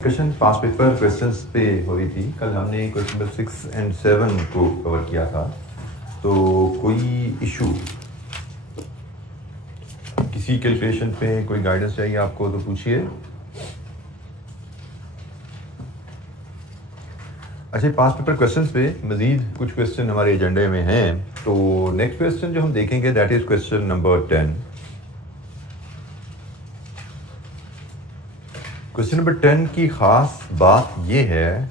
Discussion past paper questions पे हो रही थी। कल हमने क्वेश्चन नंबर 6 एंड 7 को कवर किया था। तो कोई इशू, किसी कैलकुलेशन पे कोई गाइडेंस चाहिए आपको तो पूछिए। अच्छा, पास्ट पेपर क्वेश्चंस पे मजीद कुछ क्वेश्चन हमारे एजेंडे में हैं। तो नेक्स्ट क्वेश्चन जो हम देखेंगे that is question number 10। Question number 10 की ख़ास बात ये है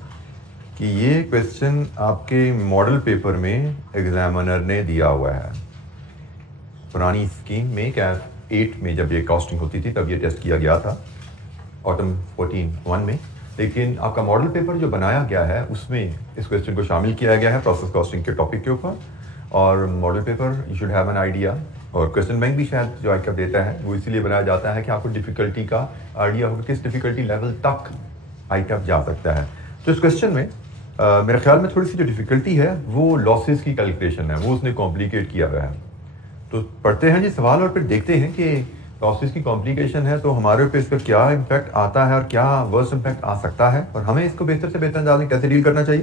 कि ये क्वेश्चन आपके मॉडल पेपर में एग्जामिनर ने दिया हुआ है। पुरानी स्कीम में कैफ 8 में जब ये कॉस्टिंग होती थी तब ये टेस्ट किया गया था, ऑटम 14-1 में। लेकिन आपका मॉडल पेपर जो बनाया गया है उसमें इस क्वेश्चन को शामिल किया गया है प्रोसेस कॉस्टिंग के टॉपिक के ऊपर। और model paper you should have an idea, और क्वेश्चन बैंक भी शायद जो आईकैप देता है वो इसीलिए बनाया जाता है कि आपको डिफ़िकल्टी का आइडिया हो, किस डिफ़िकल्टी लेवल तक आईकैप जा सकता है। तो इस क्वेश्चन में मेरे ख्याल में थोड़ी सी जो डिफ़िकल्टी है वो लॉसेस की कैलकुलेशन है, वो उसने कॉम्प्लिकेट किया हुआ है। तो पढ़ते हैं जी सवाल और फिर देखते हैं कि लॉसेस की कॉम्प्लिकेशन है तो हमारे ऊपर इसका क्या इम्पैक्ट आता है और क्या वर्स्ट इम्पैक्ट आ सकता है, और हमें इसको बेहतर से बेहतर अंदाज में कैसे डील करना चाहिए।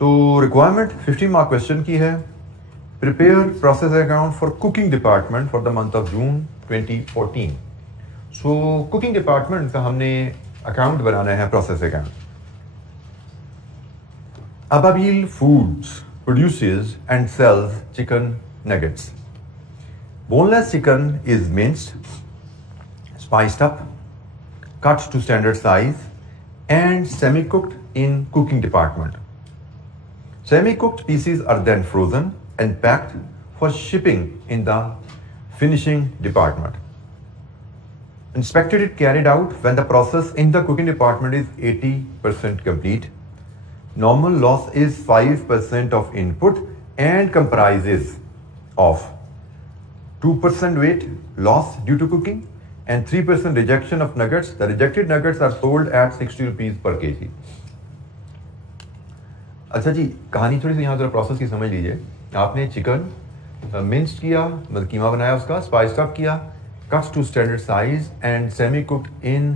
तो रिक्वायरमेंट 15 मार्क क्वेश्चन की है। Prepare process account for cooking department for the month of June 2014। So cooking department का हमने अकाउंट बनाना है, process account. Ababil Foods produces and sells chicken nuggets. Boneless chicken is minced, spiced up, cut to standard size, and semi-cooked in cooking department. Semi-cooked pieces are then frozen and packed for shipping in the finishing department. Inspection is carried out when the process in the cooking department is 80% complete. Normal loss is 5% of input and comprises of 2% weight loss due to cooking and 3% rejection of nuggets. The rejected nuggets are sold at 60 rupees per kg. अच्छा जी, कहानी थोड़ी सी यहाँ जरा process की समझ लीजिए। आपने chicken minced किया, मतलब कीमा बनाया उसका, स्पाइस्ड अप किया, cuts to standard size and semi cooked in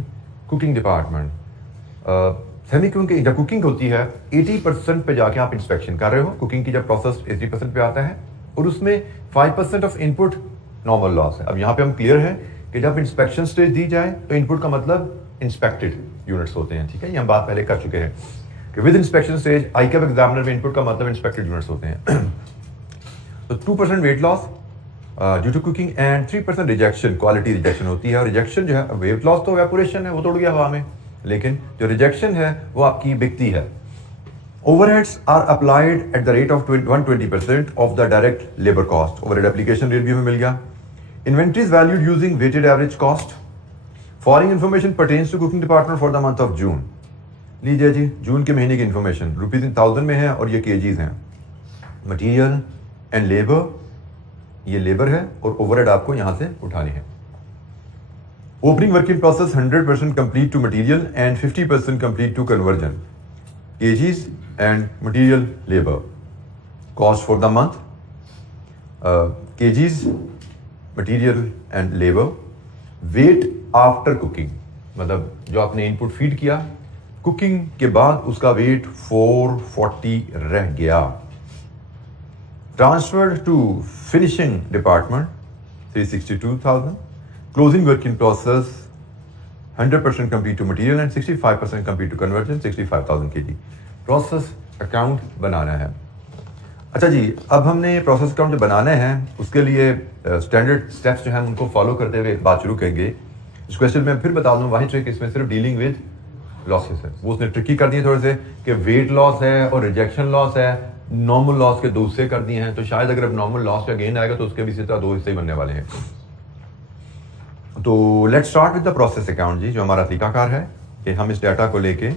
cooking department. Semi cooking जब कुकिंग होती है 80% पे जाके आप इंस्पेक्शन कर रहे हो। कुकिंग की जब प्रोसेस 80% पे आता है और उसमें 5% ऑफ इनपुट नॉर्मल लॉस है। अब यहाँ पे हम क्लियर है कि जब इंस्पेक्शन स्टेज दी जाए तो इनपुट का मतलब इंस्पेक्टेड यूनिट्स होते हैं। ठीक है, ये हम बात पहले कर चुके हैं कि with inspection stage ICAP examiner में इनपुट का मतलब इंस्पेक्टेड यूनिट्स होते हैं। तो 2% weight loss due to cooking and 3% rejection, quality rejection होती है। और रिजेक्शन जो है, वेट लॉस तो वेपोरेशन है, वो तो उड़ गया हवा में, लेकिन जो रिजेक्शन है वो आपकी बिकती है। Overheads are applied at the rate of 120% of the direct labour cost. Overhead application rate भी हमें मिल गया। Inventories valued using weighted average cost. Following information pertains to cooking department for the month of June. लीजिए जी, जून के महीने की information rupees in thousand में है और ये केजीज हैं। मटीरियल एंड लेबर, ये लेबर है और ओवरहेड आपको यहां से उठाने हैं। Opening work in process 100% complete to material and 50% complete to conversion. kgs and material labor. Cost for the month. kgs, material and labor. Weight after cooking. मतलब जो आपने इनपुट फीड किया कुकिंग के बाद उसका वेट 440 रह गया। Transferred to finishing department 362,000. Closing work in process 100% complete to material and 65% complete to conversion 65,000 kg. Process account बनाना है। अच्छा जी, अब हमने प्रोसेस अकाउंट जो बनाना है उसके लिए स्टैंडर्ड स्टेप्स जो हैं उनको फॉलो करते हुए बात शुरू करेंगे। इस क्वेश्चन में फिर बता दूं, वही ट्रिक इसमें सिर्फ डीलिंग विद लॉसेस है। वो उसने ट्रिकी कर दिए थोड़े से कि वेट लॉस है और रिजेक्शन लॉस है, नॉर्मल लॉस के 2 हिस्से कर दिए हैं। तो शायद अगर अब नॉर्मल लॉस का गेन आएगा तो उसके भी इसी तरह 2 हिस्से बनने वाले हैं। तो let's start with the process account जी, जो हमारा तरीकाकार है कि हम इस डाटा को लेके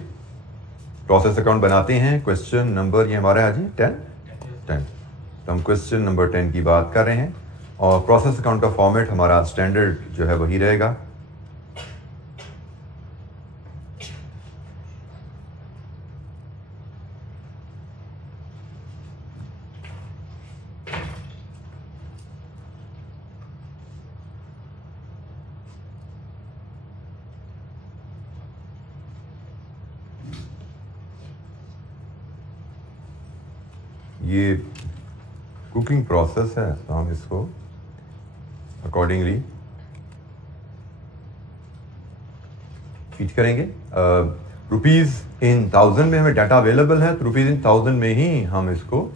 प्रोसेस अकाउंट बनाते हैं। क्वेश्चन नंबर ये हमारा है जी 10। तो हम क्वेश्चन नंबर 10 की बात कर रहे हैं और प्रोसेस अकाउंट का फॉर्मेट हमारा स्टैंडर्ड जो है वही रहेगा। ये कुकिंग प्रोसेस है तो हम इसको अकॉर्डिंगली फीड करेंगे। रुपीज़ इन 1000 में हमें डाटा अवेलेबल है, तो रुपीज़ इन 1000 में ही हम इसको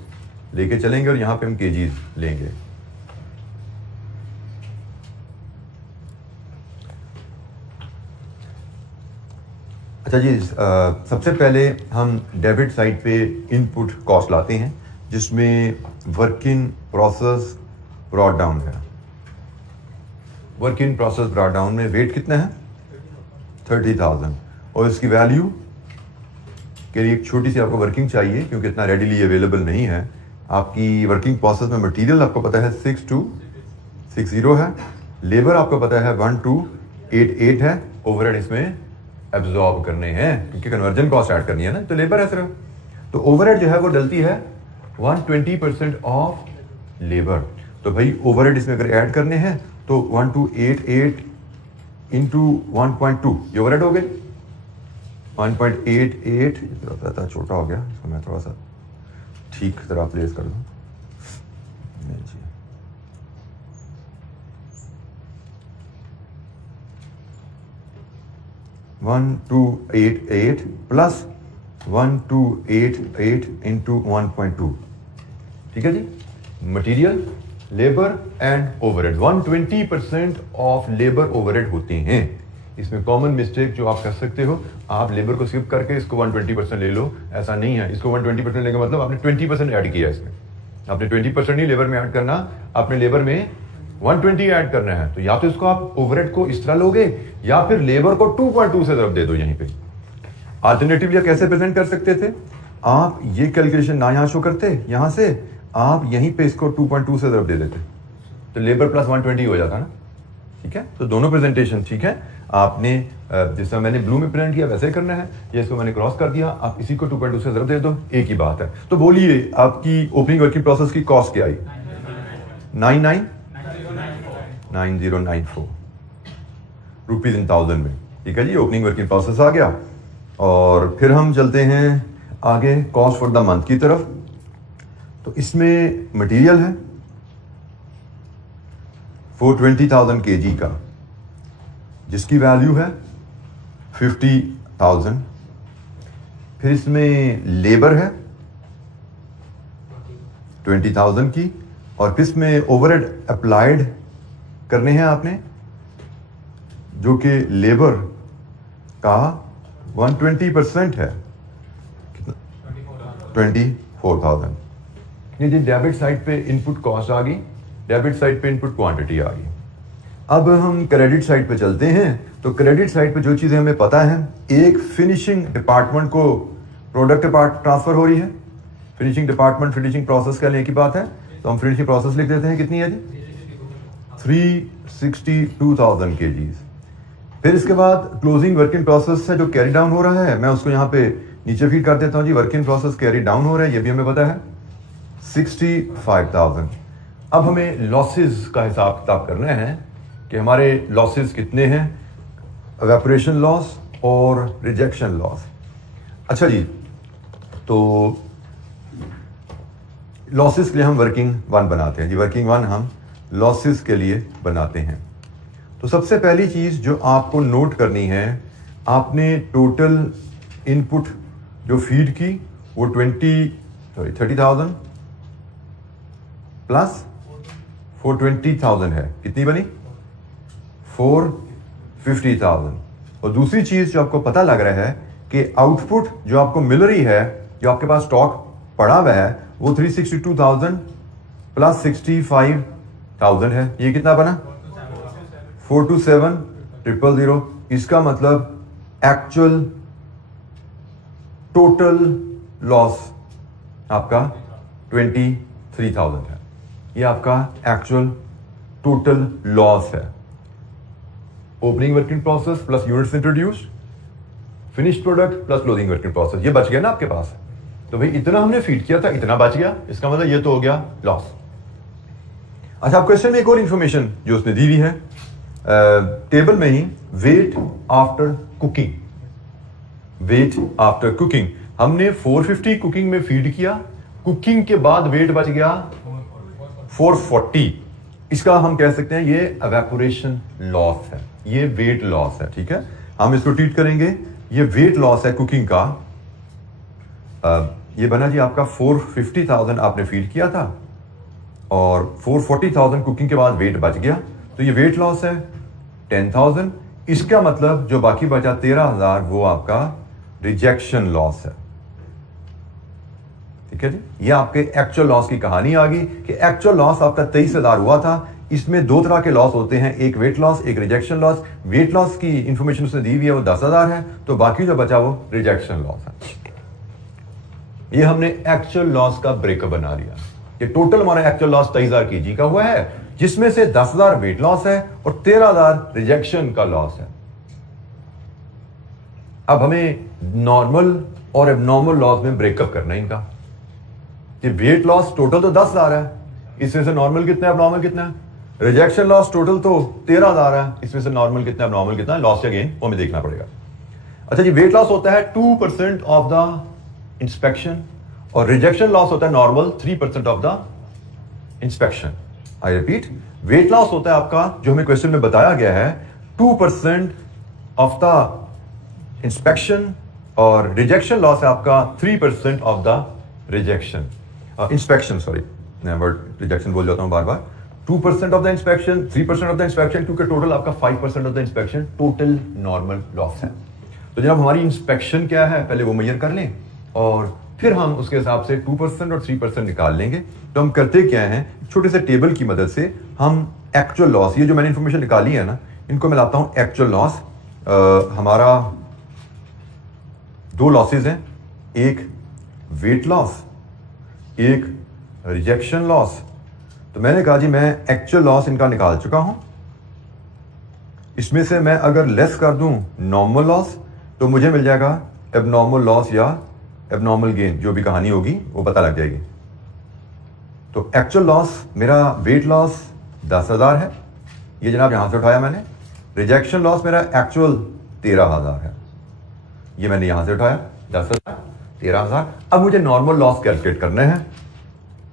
लेके चलेंगे और यहाँ पे हम केजीज लेंगे। अच्छा जी, सबसे पहले हम डेबिट साइड पे इनपुट कॉस्ट लाते हैं जिसमें work in process brought down है। Work in process brought down में वेट कितना है 30,000 और इसकी वैल्यू के लिए एक छोटी सी आपको वर्किंग चाहिए क्योंकि इतना रेडीली अवेलेबल नहीं है। आपकी वर्किंग प्रोसेस में मटेरियल आपको पता है 6260 है, लेबर आपको पता है 1288 है, ओवरहेड इसमें एब्जॉर्ब करने हैं क्योंकि कन्वर्जन कॉस्ट ऐड करनी है ना, तो लेबर है सिर्फ। तो ओवरहेड जो है वो डलती है 120% ऑफ लेबर। तो भाई ओवरहेड इसमें अगर ऐड करने हैं तो 1288 इंटू 1.2 ये ओवरहेड हो गए 1.88। थोड़ा छोटा हो गया, इसको मैं थोड़ा सा ठीक तरह प्लेस कर दूं। 1288 प्लस 1288 इंटू 1.2, ठीक है जी। Material, labour and overhead 120% of labour overhead होते हैं। इसमें कॉमन मिस्टेक जो आप कर सकते हो, आप लेबर को स्किप करके इसको 120% ले लो, ऐसा नहीं है। इसको 120% लेने का मतलब आपने 20% ऐड किया इसमें। आपने 20% नहीं लेबर में ऐड करना, आपने लेबर में 120 ऐड करना है। तो या तो इसको आप ओवरहेड को इस तरह लोगे या फिर लेबर को 2.2 से तरफ दे दो यहीं पे। अल्टरनेटिवली कैसे प्रेजेंट कर सकते थे, आप ये कैलकुलेशन ना यहां शो करते, यहां से आप यहीं पे इसको 2.2 से तरफ दे देते तो लेबर प्लस 120 हो जाता ना, ठीक है। तो दोनों प्रेजेंटेशन ठीक है। आपने जैसा मैंने ब्लू में प्रेजेंट किया वैसे करना है, ये इसको मैंने क्रॉस कर दिया, आप इसी को 2.2 से तरफ दे दो, एक ही बात है। तो बोलिए आपकी ओपनिंग वर्किंग प्रोसेस की कॉस्ट क्या आई 9094 रुपीज इन 1000 में, ठीक है जी। ओपनिंग वर्किंग प्रोसेस आ गया और फिर हम चलते हैं आगे कॉस्ट फॉर द मंथ की तरफ। तो इसमें मटेरियल है 420,000 kg का जिसकी वैल्यू है 50,000। फिर इसमें लेबर है 20,000 की और फिर इसमें ओवरहेड अप्लाइड करने हैं आपने जो कि लेबर का 120% है 24,000। ये जी डेबिट साइड पे इनपुट कॉस्ट आ गई, डेबिट साइड पे इनपुट क्वांटिटी आ गई। अब हम क्रेडिट साइड पे चलते हैं। तो क्रेडिट साइड पे जो चीज़ें हमें पता है, एक फिनिशिंग डिपार्टमेंट को प्रोडक्ट पार्ट ट्रांसफर हो रही है। फिनिशिंग डिपार्टमेंट फिनिशिंग प्रोसेस का लेने की बात है तो हम फिनिशिंग प्रोसेस लिख देते हैं, कितनी है जी 362,000 kgs। फिर इसके बाद क्लोजिंग वर्किंग प्रोसेस है जो कैरी डाउन हो रहा है, मैं उसको यहाँ पे नीचे फीड कर देता हूँ जी। वर्किंग प्रोसेस कैरी डाउन हो रहा है, ये भी हमें पता है 65,000। अब हमें लॉसेस का हिसाब किताब करना है कि हमारे लॉसेस कितने हैं, एवेपोरेशन लॉस और रिजेक्शन लॉस। अच्छा जी, तो लॉसेस के लिए हम वर्किंग 1 बनाते हैं जी। वर्किंग 1 हम लॉसेस के लिए बनाते हैं। तो सबसे पहली चीज़ जो आपको नोट करनी है, आपने टोटल इनपुट जो फीड की वो 30,000 प्लस 420,000 है, कितनी बनी 450,000। और दूसरी चीज़ जो आपको पता लग रहा है कि आउटपुट जो आपको मिल रही है, जो आपके पास स्टॉक पड़ा हुआ है, वो 362,000 प्लस 65,000 है। ये कितना बना 427,000। इसका मतलब एक्चुअल टोटल लॉस आपका 23,000 है। ये आपका एक्चुअल टोटल लॉस है। Opening working process plus units introduced, finished product plus closing working process, ये बच गया ना आपके पास। तो भाई इतना हमने फीड किया था, इतना बच गया, इसका मतलब ये तो हो गया लॉस। अच्छा, अब क्वेश्चन में एक और इंफॉर्मेशन जो उसने दी हुई है टेबल में ही, weight after cooking. Weight after cooking हमने 450 कुकिंग में फीड किया कुकिंग के बाद वेट बच गया 440। इसका हम कह सकते हैं ये एवेपोरेशन लॉस है, ये वेट लॉस है। ठीक है, हम इसको ट्रीट करेंगे, ये वेट लॉस है कुकिंग का। ये बना जी आपका 450,000 आपने फीड किया था और 440,000 कुकिंग के बाद वेट बच गया, तो ये वेट लॉस है 10,000। इसका मतलब जो बाकी बचा 13,000 वो आपका रिजेक्शन लॉस है। ठीक है जी, ये आपके एक्चुअल लॉस की कहानी आ गई कि एक्चुअल लॉस आपका 23,000 हुआ था। इसमें दो तरह के लॉस होते हैं, एक वेट लॉस, एक रिजेक्शन लॉस। वेट लॉस की इंफॉर्मेशन उसने दी हुई है, वो 10,000 है, तो बाकी जो बचा वो रिजेक्शन लॉस है। ये हमने एक्चुअल लॉस का ब्रेकअप बना लिया। ये टोटल हमारा एक्चुअल लॉस 23,000 केजी का हुआ है, जिसमें से 10,000 वेट लॉस है और 13,000 रिजेक्शन का लॉस है। अब हमें नॉर्मल और एबनॉर्मल लॉस में ब्रेकअप करना है इनका। ये वेट लॉस टोटल तो 10,000 है, इसमें से नॉर्मल कितना है, एबनॉर्मल कितना है। रिजेक्शन लॉस टोटल तो 13,000 है, इसमें से नॉर्मल कितना है, एबनॉर्मल कितना है। लॉस या गेन वो हमें देखना पड़ेगा। अच्छा जी, वेट लॉस होता है 2% ऑफ द इंस्पेक्शन और रिजेक्शन लॉस होता है normal 3% of the inspection. I repeat, weight loss होता है आपका, जो हमें क्वेश्चन में बताया गया है, 2% ऑफ द इंस्पेक्शन और रिजेक्शन लॉस है आपका 3% of the rejection inspection. Sorry, मैं वर्ड रिजेक्शन बोल जाता हूं बार बार। 2% of the inspection, 3% of the inspection, क्योंकि टोटल आपका 5% of the inspection total normal loss है। तो जनाब हमारी इंस्पेक्शन क्या है पहले वो मेजर कर लें और फिर हम उसके हिसाब से 2% और 3% निकाल लेंगे। तो हम करते क्या हैं, छोटे से टेबल की मदद से हम एक्चुअल लॉस, ये जो मैंने इंफॉर्मेशन निकाली है ना, इनको मैं लाता हूं एक्चुअल लॉस। हमारा दो लॉसेज हैं, एक वेट लॉस, एक रिजेक्शन लॉस। तो मैंने कहा जी मैं एक्चुअल लॉस इनका निकाल चुका हूं। इसमें से मैं अगर लेस कर दूं नॉर्मल लॉस तो मुझे मिल जाएगा एबनॉर्मल लॉस या एबनॉर्मल गेन, जो भी कहानी होगी वो पता लग जाएगी। तो एक्चुअल लॉस मेरा वेट लॉस 10,000 है, ये जनाब यहां से उठाया मैंने। रिजेक्शन लॉस मेरा एक्चुअल 13,000 है, ये मैंने यहां से उठाया 10,000 13,000। अब मुझे नॉर्मल लॉस कैलकुलेट करना है,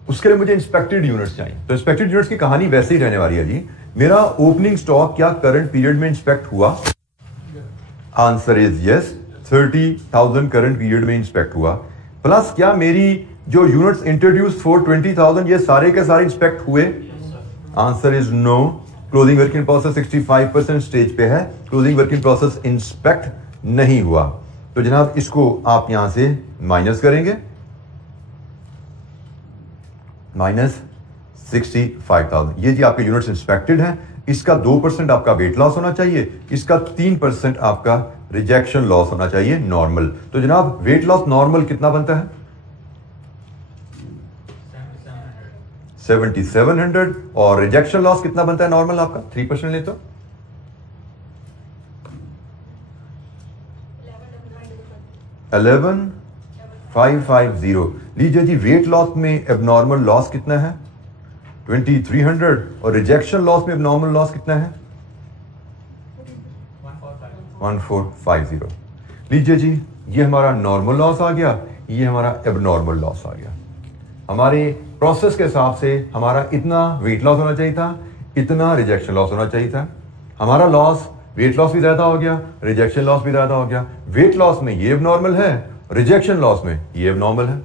उसके लिए मुझे इंस्पेक्टेड यूनिट्स चाहिए। तो इंस्पेक्टेड यूनिट्स की कहानी वैसे ही रहने वाली है जी। मेरा ओपनिंग स्टॉक क्या करंट पीरियड में इंस्पेक्ट हुआ? Answer is yes, 30,000 current period में इंस्पेक्ट हुआ। प्लस क्या मेरी जो यूनिट्स इंट्रोड्यूस फॉर 20,000 ये सारे के सारे इंस्पेक्ट हुए? Answer is no. Closing work in process 65% stage पे है, closing work in process inspect नहीं हुआ। तो जनाब इसको आप यहां से माइनस करेंगे, -65,000। ये जी आपके यूनिट्स इंस्पेक्टेड हैं। इसका 2% आपका वेट लॉस होना चाहिए, इसका 3% आपका रिजेक्शन लॉस होना चाहिए नॉर्मल। तो जनाब वेट लॉस नॉर्मल कितना बनता है? 7,700। और रिजेक्शन लॉस कितना बनता है नॉर्मल आपका? 3% ले तो 11,550। लीजिए जी, वेट लॉस में एबनॉर्मल लॉस कितना है? 2,300। और रिजेक्शन लॉस में एबनॉर्मल लॉस कितना है? 1,450। लीजिए जी, ये हमारा नॉर्मल लॉस आ गया, ये हमारा एबनॉर्मल लॉस आ गया। हमारे प्रोसेस के हिसाब से हमारा इतना वेट लॉस होना चाहिए था, इतना रिजेक्शन लॉस होना चाहिए था। हमारा लॉस, वेट लॉस भी ज्यादा हो गया, रिजेक्शन लॉस भी ज्यादा हो गया। वेट लॉस में ये एबनॉर्मल है, रिजेक्शन लॉस में ये एबनॉर्मल है।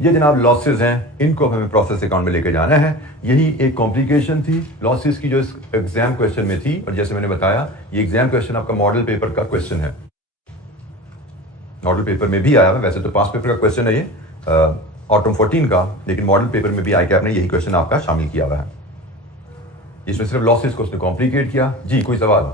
ये जनाब लॉसेस हैं, इनको हमें प्रोसेस अकाउंट में लेके जाना है। यही एक कॉम्प्लिकेशन थी लॉसेस की जो इस एग्जाम क्वेश्चन में थी। और जैसे मैंने बताया, ये एग्जाम क्वेश्चन आपका मॉडल पेपर का क्वेश्चन है, मॉडल पेपर में भी आया है। वैसे तो पास पेपर का क्वेश्चन है ये ऑटम 14 का, लेकिन मॉडल पेपर में भी ICAP ने यही क्वेश्चन आपका शामिल किया हुआ है। इसमें सिर्फ लॉसेस को उसने कॉम्प्लिकेट किया। जी कोई सवाल?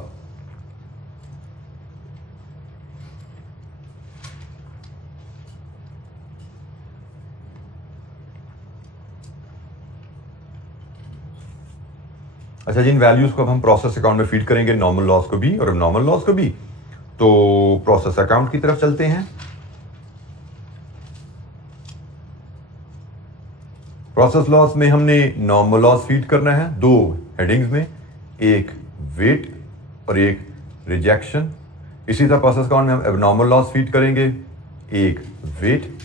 अच्छा जी, इन वैल्यूज को अब हम प्रोसेस अकाउंट में फीड करेंगे, नॉर्मल लॉस को भी और नॉर्मल लॉस को भी। तो प्रोसेस अकाउंट की तरफ चलते हैं। प्रोसेस लॉस में हमने नॉर्मल लॉस फीड करना है दो हेडिंग्स में, एक वेट और एक रिजेक्शन। इसी तरह प्रोसेस अकाउंट में हम एबनॉर्मल लॉस फीड करेंगे, एक वेट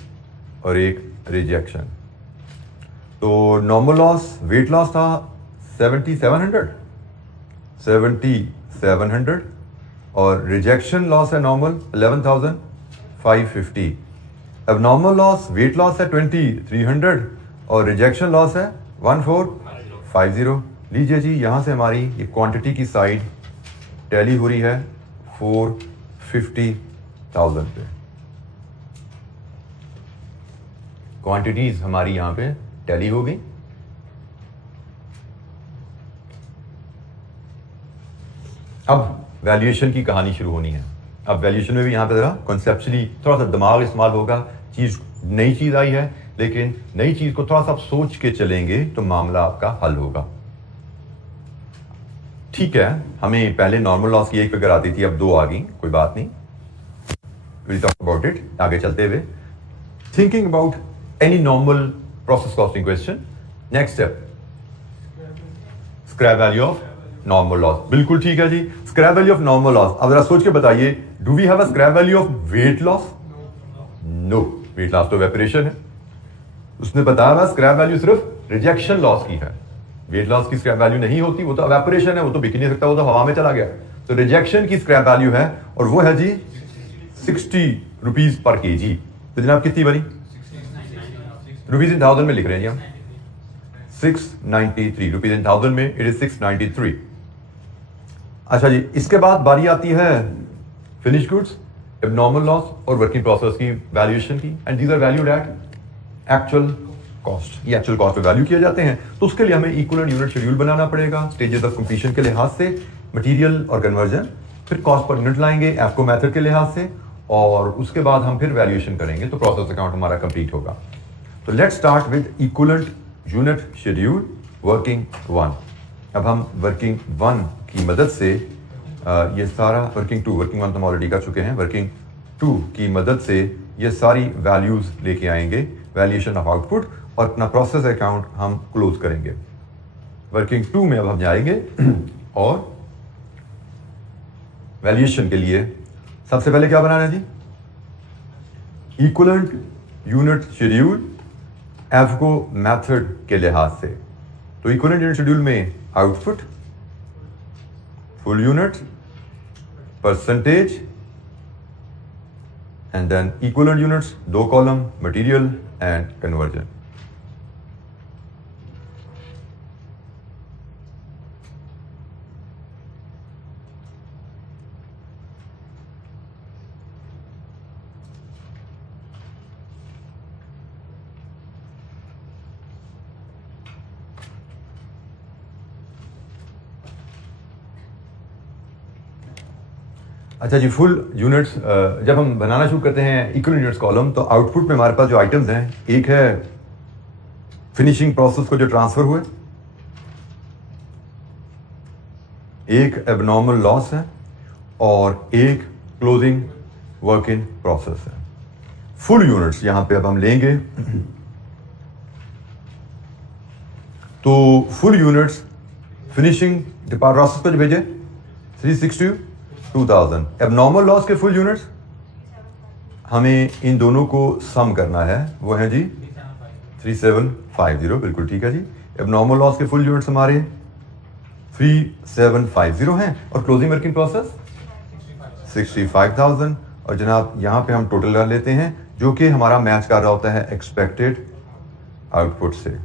और एक रिजेक्शन। तो नॉर्मल लॉस, वेट लॉस था 7700 और रिजेक्शन लॉस है नॉर्मल 11,550। अब नॉर्मल लॉस, वेट लॉस है 2300 और रिजेक्शन लॉस है 1450। लीजिए जी, यहाँ से हमारी ये क्वांटिटी की साइड टैली हो रही है 450,000 पे। क्वांटिटीज हमारी यहाँ पे टैली हो गई। अब वैल्यूएशन की कहानी शुरू होनी है। अब वैल्यूएशन में भी यहाँ पे जरा कॉन्सेप्चुअली थोड़ा सा दिमाग इस्तेमाल होगा। चीज नई चीज आई है, लेकिन नई चीज को थोड़ा सा आप सोच के चलेंगे तो मामला आपका हल होगा। ठीक है, हमें पहले नॉर्मल लॉस की एक फिगर आती थी, अब दो आ गई, कोई बात नहीं, विल टॉक अबाउट इट आगे चलते हुए। Thinking about any normal process costing question, next step scrap value of normal loss. बिल्कुल ठीक है जी, scrap value of normal loss. अब जरा सोच के बताइए, do we have a scrap value of weight loss? No, weight loss तो वेपरेशन है। उसने बताया हुआ स्क्रैप वैल्यू सिर्फ रिजेक्शन लॉस की है। वेट लॉस की स्क्रैप वैल्यू नहीं होती, वो तो एवेपोरेशन है, वो तो बिक नहीं सकता, वो तो हवा में चला गया। तो रिजेक्शन की स्क्रैप वैल्यू है और वो है जी 60 रुपीज पर केजी। तो जनाब कितनी बनी? रुपीज इन थाउजेंड में लिख रहे हैं जी हम, 693 रुपीज इन थाउजेंड में इट इज 693। अच्छा जी, इसके बाद बारी आती है फिनिश गुड्स, एबनॉर्मल लॉस और वर्किंग प्रोसेस की वैल्यूएशन की, and these are valued at actual cost. ये एक्चुअल कॉस्ट पे वैल्यू किए जाते हैं। तो उसके लिए हमें इक्विवेलेंट यूनिट शेड्यूल बनाना पड़ेगा स्टेजेस ऑफ कंप्लीशन के लिहाज से, मटेरियल और कन्वर्जन, फिर कॉस्ट पर यूनिट लाएंगे एफको मेथड के लिहाज से, और उसके बाद हम फिर वैल्यूएशन करेंगे तो प्रोसेस अकाउंट हमारा कंप्लीट होगा। तो let's start with equivalent unit schedule working 1। अब हम वर्किंग 1 की मदद से ये सारा, वर्किंग 2 तो हम ऑलरेडी कर चुके हैं, वर्किंग 2 की मदद से ये सारी वैल्यूज लेके आएंगे, वैल्यूएशन ऑफ आउटपुट, और अपना प्रोसेस अकाउंट हम क्लोज करेंगे। वर्किंग 2 में अब हम जाएंगे और वैल्यूएशन के लिए सबसे पहले क्या बनाना है जी? इक्विवेलेंट यूनिट शेड्यूल एफको मेथड के लिहाज से। तो इक्विवेलेंट यूनिट शेड्यूल में output, full unit, percentage, and then equivalent units, 2 column, material and conversion. अच्छा जी, फुल यूनिट्स जब हम बनाना शुरू करते हैं इक्विवेलेंट यूनिट्स कॉलम, तो आउटपुट में हमारे पास जो आइटम्स हैं, एक है फिनिशिंग प्रोसेस को जो ट्रांसफर हुए, एक एबनॉर्मल लॉस है और एक क्लोजिंग वर्क इन प्रोसेस है। फुल यूनिट्स यहां पे अब हम लेंगे। तो फुल यूनिट्स फिनिशिंग प्रोसेस पर भेजे 362,000। एबनॉर्मल लॉस के फुल यूनिट्स हमें इन दोनों को सम करना है, वो है जी 3750। बिल्कुल ठीक है जी। एबनॉर्मल लॉस के फुल यूनिट्स हमारे 3750 हैं और क्लोजिंग वर्किंग प्रोसेस 65,000। और जनाब यहाँ पे हम टोटल कर लेते हैं, जो कि हमारा मैच कर रहा होता है एक्सपेक्टेड आउटपुट से,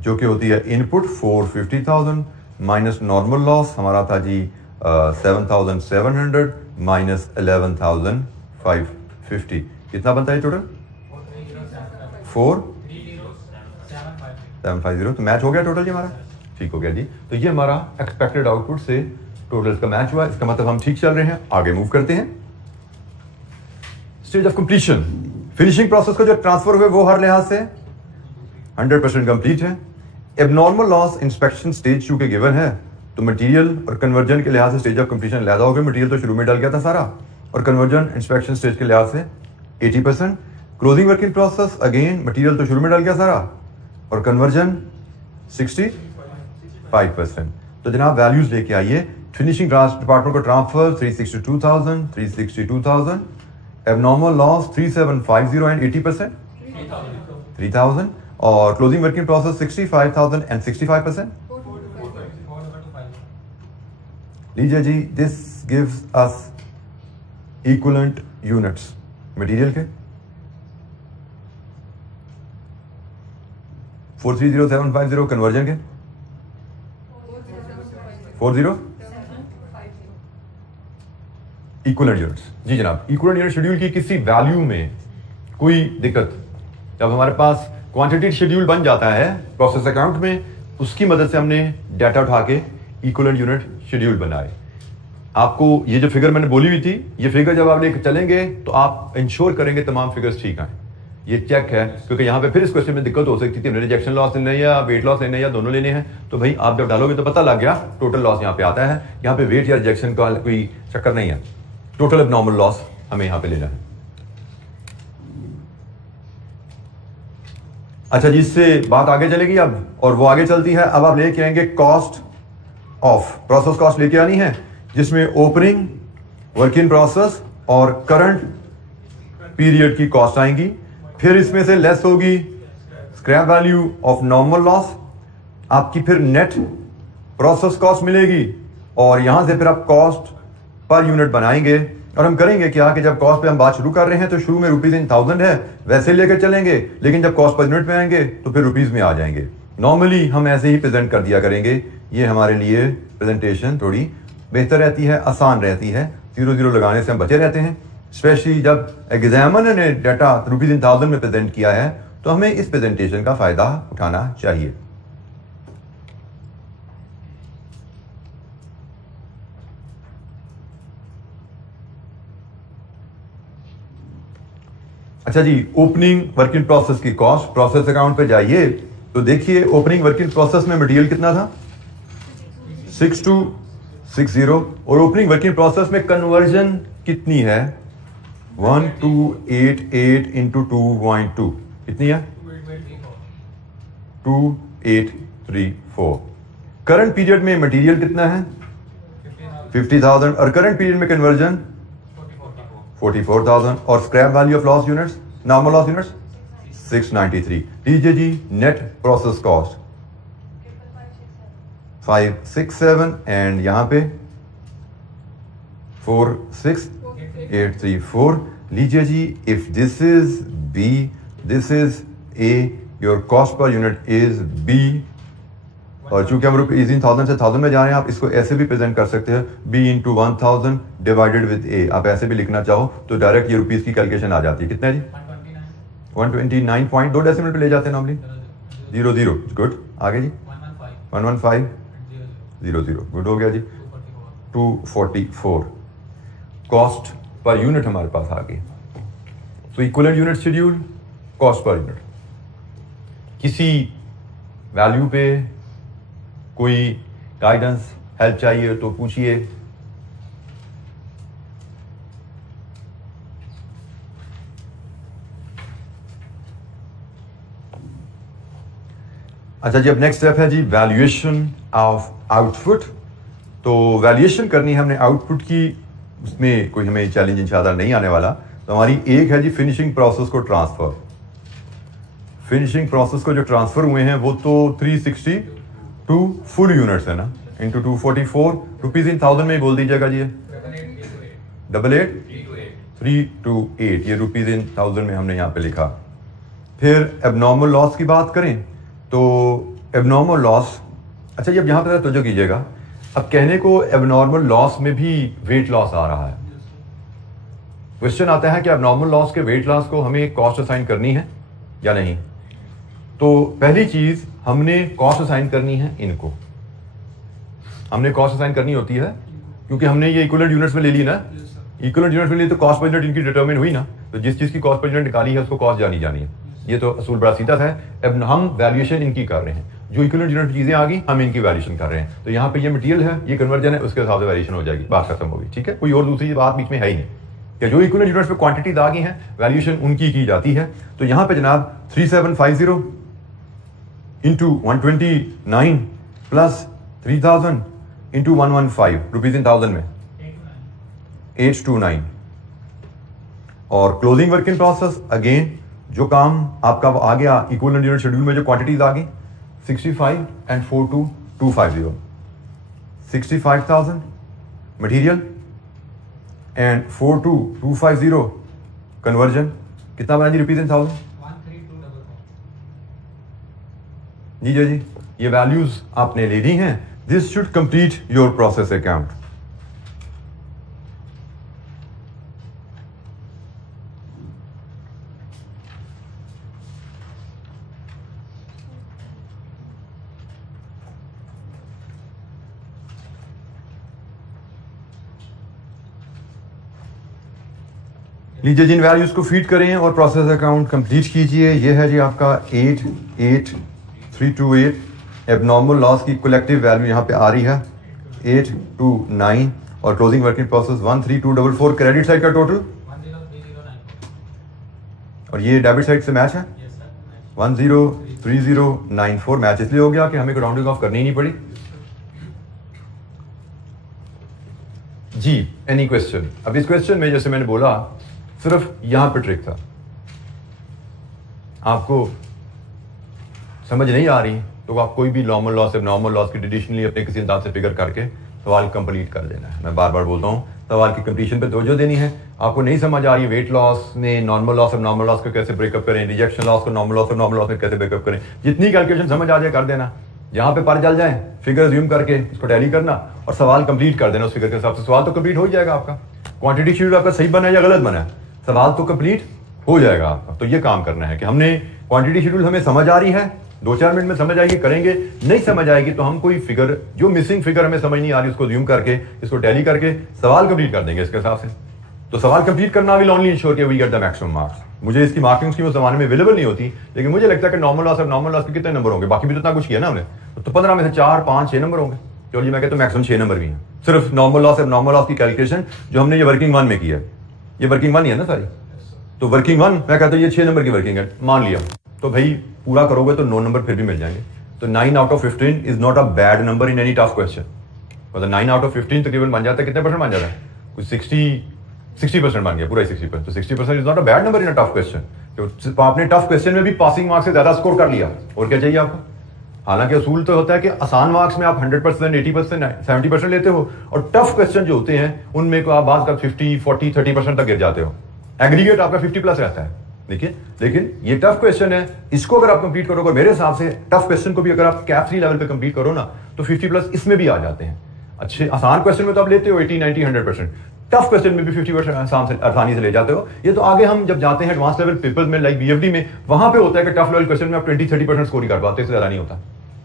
जो कि होती है इनपुट 450,000 माइनस नॉर्मल लॉस हमारा था जी 7,700 माइनस 11,550। कितना बनता है टोटल? 4,750। तो मैच हो गया टोटल जी हमारा, ठीक हो गया जी। तो ये हमारा एक्सपेक्टेड आउटपुट से टोटल का मैच हुआ, इसका मतलब हम ठीक चल रहे हैं। आगे मूव करते हैं। Stage of completion, finishing process का जो ट्रांसफर हुए वो हर लिहाज से 100% कंप्लीट है। एबनॉर्मल लॉस इंस्पेक्शन स्टेज 2 के गिवन है, तो मटेरियल और कन्वर्जन के लिहाज से स्टेज ऑफ कंप्लीशन लैदा हो गया। मटेरियल तो शुरू में डल गया था सारा, और कन्वर्जन इंस्पेक्शन स्टेज के लिहाज से 80%। Closing working process again, material तो शुरू में डल गया सारा और कन्वर्जन 65%। तो जनाब वैल्यूज लेके आइए। फिनिशिंग डिपार्टमेंट को ट्रांसफर 362,000, एबनॉर्मल लॉस 3750 एंड 80% 3000 और closing work in process 65,000 and 65%। लीजिए जी, this gives us equivalent units material के 430750, कन्वर्जन के 40 इक्विवेलेंट यूनिट्स। जी जनाब, इक्विवेलेंट यूनिट शेड्यूल की किसी वैल्यू में कोई दिक्कत, जब हमारे पास क्वांटिटी शेड्यूल बन जाता है प्रोसेस अकाउंट में, उसकी मदद से हमने डाटा उठा के इक्विवेलेंट यूनिट शेड्यूल बनाए। आपको ये जो फिगर मैंने बोली हुई थी, ये फिगर जब आप लेकर चलेंगे तो आप इंश्योर करेंगे तमाम फिगर्स ठीक आए। ये चेक है, क्योंकि यहाँ पे फिर इस क्वेश्चन में दिक्कत हो सकती थी, हमने रिजेक्शन लॉस लेना है या वेट लॉस लेना है या दोनों लेने हैं। तो भाई आप जब डालोगे तो पता लग गया टोटल लॉस यहाँ पे आता है। यहाँ पे वेट या रिजेक्शन का कोई चक्कर नहीं है, टोटल एबनॉर्मल लॉस हमें यहाँ पे लेना है। अच्छा जी, इससे बात आगे चलेगी अब, और वो आगे चलती है। अब आप लेके आएंगे कॉस्ट ऑफ प्रोसेस, कॉस्ट लेके आनी है जिसमें ओपनिंग, वर्क इन प्रोसेस और करंट पीरियड की कॉस्ट आएंगी। फिर इसमें से लेस होगी scrap value of normal loss, आपकी फिर नेट प्रोसेस कॉस्ट मिलेगी, और यहां से फिर आप कॉस्ट पर यूनिट बनाएंगे। और हम करेंगे क्या कि जब कॉस्ट पे हम बात शुरू कर रहे हैं तो शुरू में रुपीज इन 1000 है, वैसे लेकर चलेंगे, लेकिन जब कॉस्ट पर यूनिट में आएंगे तो फिर रुपीज में आ जाएंगे। नॉर्मली हम ऐसे ही प्रेजेंट कर दिया करेंगे, ये हमारे लिए प्रेजेंटेशन थोड़ी बेहतर रहती है, आसान रहती है, 0 लगाने से हम बचे रहते हैं। स्पेशली जब एग्जामिनर ने डाटा रुपीज इन 1000 में प्रेजेंट किया है तो हमें इस प्रेजेंटेशन का फायदा उठाना चाहिए। अच्छा जी, ओपनिंग वर्क इन प्रोसेस की कॉस्ट, प्रोसेस अकाउंट पे जाइए तो देखिए ओपनिंग वर्क इन प्रोसेस में मटेरियल कितना था, 6260, और ओपनिंग वर्क इन प्रोसेस में कन्वर्जन कितनी है, 1288 इंटू 2.2 कितनी है, 2834। करंट पीरियड में मटेरियल कितना है, 50,000, और करंट पीरियड में कन्वर्जन 44,000, और scrap value of loss units, normal loss units 693। लीजिए जी, नेट प्रोसेस कॉस्ट 567 एंड यहां पे 46834। लीजिए जी, if this is B, this is A, your cost per unit is B, और चूंकि हम रुपीज इन 1000 से 1000 में जा रहे हैं, आप इसको ऐसे भी प्रेजेंट कर सकते हैं, b into 1000 divided with a। आप ऐसे भी लिखना चाहो तो डायरेक्ट ये रुपीज की कैलकुलेशन आ जाती है। कितना है जी, 129.2 डेसिमल पे ले जाते हैं नॉर्मली, 00, गुड। आगे जी 115.00, गुड हो गया जी, 244 कॉस्ट पर यूनिट हमारे पास आ गई। तो equivalent unit schedule, cost per unit. किसी वैल्यू पे कोई गाइडेंस, हेल्प चाहिए तो पूछिए। अच्छा जी, अब नेक्स्ट स्टेप है जी वैल्यूएशन ऑफ आउटपुट। तो वैल्यूएशन करनी है हमने आउटपुट की, उसमें कोई हमें चैलेंज इंशाल्लाह नहीं आने वाला। तो हमारी एक है जी फिनिशिंग प्रोसेस को ट्रांसफर। फिनिशिंग प्रोसेस को जो ट्रांसफर हुए हैं वो तो 362 फुल यूनिट्स है ना, इंटू 244 रुपीज इन 1000 में ही बोल दीजिएगा जी, 328 ये रुपीज इन 1000 में हमने यहाँ पे लिखा। फिर एबनॉर्मल लॉस की बात करें तो एबनॉर्मल लॉस, अच्छा जी अब यहाँ पर तवज्जो कीजिएगा, अब कहने को एबनॉर्मल लॉस में भी वेट लॉस आ रहा है। क्वेश्चन आता है कि एबनॉर्मल लॉस के वेट लॉस को हमें कॉस्ट असाइन करनी है या नहीं। तो पहली चीज हमने कॉस्ट असाइन करनी है, इनको हमने कॉस्ट असाइन करनी होती है क्योंकि हमने ये इक्विवेलेंट यूनिट्स में ले ली ना, इक्विवेलेंट यूनिट में लिए तो कॉस्ट पर यूनिट इनकी डिटरमिन हुई ना, तो जिस चीज की कॉस्ट पर यूनिट निकाली है उसको कॉस्ट जानी है। ये तो असूल बड़ा सीधा है। अब हम वैल्यूएशन इनकी कर रहे हैं, जो इक्विवेलेंट यूनिट चीजें आ गई हम इनकी वैल्यूएशन कर रहे हैं। तो यहाँ पे ये मटेरियल है, ये कन्वर्जन है, उसके हिसाब से वैल्यूएशन हो जाएगी, बात खत्म होगी। ठीक है, कोई और दूसरी बात बीच में है ही नहीं कि जो इक्विवेलेंट यूनिट्स पे क्वांटिटीज आ गई हैं वैल्यूएशन उनकी की जाती है। तो यहाँ पे जनाब 3750 into 129 plus 3000 into 115 rupees in 1000 में 829, और closing work in process again जो काम आपका वो आ गया इक्विवेलेंट यूनिट शेड्यूल में, जो क्वांटिटीज आ गई 65 and 42250, 65,000 मटीरियल एंड 42250 कन्वर्जन। कितना बना जी, रुपीज इन थाउजेंड? 13244। जी जी, ये वैल्यूज आपने ले ली हैं। This should complete your process account. लीजिए, जिन वैल्यूज को फीड करें और प्रोसेस अकाउंट कंप्लीट कीजिए। ये है जी आपका 88328। एबनॉर्मल लॉस की कलेक्टिव वैल्यू यहाँ पे आ रही है 829 और closing working process 13244। Credit side का टोटल 103094 और ये डेबिट साइड से मैच है 103094। मैच इसलिए हो गया कि हमें राउंडिंग ऑफ करनी ही नहीं पड़ी। जी, एनी क्वेश्चन? अब इस क्वेश्चन में जैसे मैंने बोला, सिर्फ यहां पर ट्रिक था। आपको समझ नहीं आ रही तो आप कोई भी नॉर्मल लॉस एबनॉर्मल लॉस की ट्रेडिशनली अपने किसी अंदाज से फिगर करके सवाल कंप्लीट कर देना है। मैं बार बार बोलता हूं, सवाल की कंप्लीशन पे तवज्जो देनी है। आपको नहीं समझ आ रही वेट लॉस में नॉर्मल लॉस और नॉर्मल लॉस को कैसे ब्रेकअप करें, रिजेक्शन लॉस को नॉर्मल लॉस और नॉर्मल लॉस में कैसे ब्रेकअप करें, जितनी कैलकुलेशन समझ आ जाए कर देना। जहां पे पर जल जाए फिगर ज्यूम करके इसको टैली करना और सवाल कंप्लीट कर देना उस फिगर के हिसाब से। सवाल तो कंप्लीट हो जाएगा आपका। क्वांटिटी शेड्यूल आपका सही बना है या गलत बना है, सवाल तो कंप्लीट हो जाएगा आपका। तो ये काम करना है कि हमने क्वांटिटी शेड्यूल हमें समझ आ रही है, 2-4 मिनट में समझ आएगी, करेंगे। नहीं समझ आएगी तो हम कोई फिगर, जो मिसिंग फिगर हमें समझ नहीं आ रही, उसको ज्यूम करके इसको टैली करके सवाल कंप्लीट कर देंगे इसके हिसाब से। तो सवाल कंप्लीट करना विल ओनली इंश्योर कि we get the maximum marks. मुझे इसकी मार्किंग की उस जमाने में अवेलेबल नहीं होती, लेकिन मुझे लगता है कि नॉर्मल लॉस और नॉर्मल लॉस के कितने नंबर होंगे, बाकी भी तो इतना कुछ किया ना हमने, तो 15 में से 4, 5, 6 नंबर होंगे। चलिए मैं कहता हूँ मैक्सिमम 6 नंबर भी हैं। सिर्फ नॉर्मल लॉस और नॉर्मल लॉस की कैलकुलेशन जो हमने ये वर्किंग 1 में की है, ये वर्किंग 1 ही है ना सारी, तो वर्किंग 1 मैं कहता हूँ ये 6 नंबर की वर्किंग है, मान लिया। तो भाई पूरा करोगे तो 9 नंबर फिर भी मिल जाएंगे। तो 9 out of 15 is not a bad number in any tough question. मतलब 9 आउट ऑफ 15 तकरीबन बन जाता है, कितने परसेंट बन जाता है, कुछ 60% बन गया, पूरा 60%। तो 60% is not a bad number in a tough question. तो आपने टफ क्वेश्चन में भी पासिंग मार्क्स से ज्यादा स्कोर कर लिया, और क्या चाहिए आपको। हालांकि असूल तो होता है कि आसान मार्क्स में आप 100%, 80%, 70% लेते हो, और टफ क्वेश्चन जो होते हैं उनमें को आप बात का 50, 40, 30% तक गिर जाते हो। एग्रीगेट आपका 50+ रहता है, देखिए। लेकिन ये टफ क्वेश्चन है, इसको अगर आप कंप्लीट करोगे, मेरे हिसाब से टफ क्वेश्चन को भी अगर आप कैप 3 लेवल पे कंप्लीट करो ना, तो 50+ इसमें भी आ जाते हैं। अच्छे आसान क्वेश्चन में तो आप लेते हो 80, 90, 100%। टफ क्वेश्चन में भी 50% आसानी से ले जाते हो। ये तो आगे हम जब जाते हैं एडवांस लेवल पेपर्स में, लाइक BFD में, वहां पे होता है कि टफ लेवल क्वेश्चन में आप 20-30% स्कोर ही कर पाते, इससे ज्यादा नहीं होता।